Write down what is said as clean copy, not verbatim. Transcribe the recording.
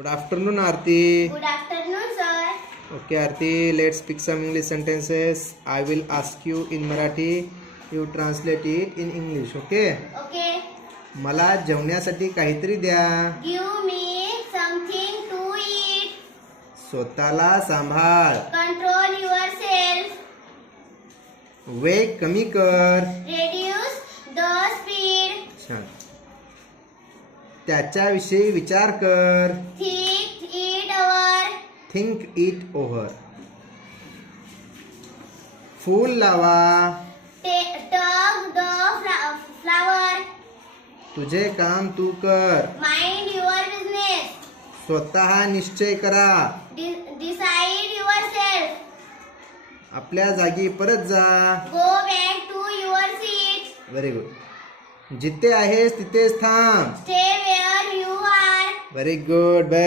Good afternoon, Aarti. Good afternoon, sir. Okay, Aarti, let's speak some English sentences. I will ask you in Marathi. You translate it in English, okay? Okay. मला जेवण्यासाठी काहीतरी द्या. Give me something to eat. स्वतःला सांभाळ. Control yourself. वेग कमी कर. Reduce the speed. छान. त्याच्याविषयी विचार कर. Think it over. Think it over. फूल लावा. Tug the flower. तुझे काम तू कर. Mind your business. स्वतः निश्चय करा. Decide yourself. आपल्या जागी परत जा. Go back to your seat. Very good. जिथे आहेस तिथेच थांब. Stay where you are. Very good.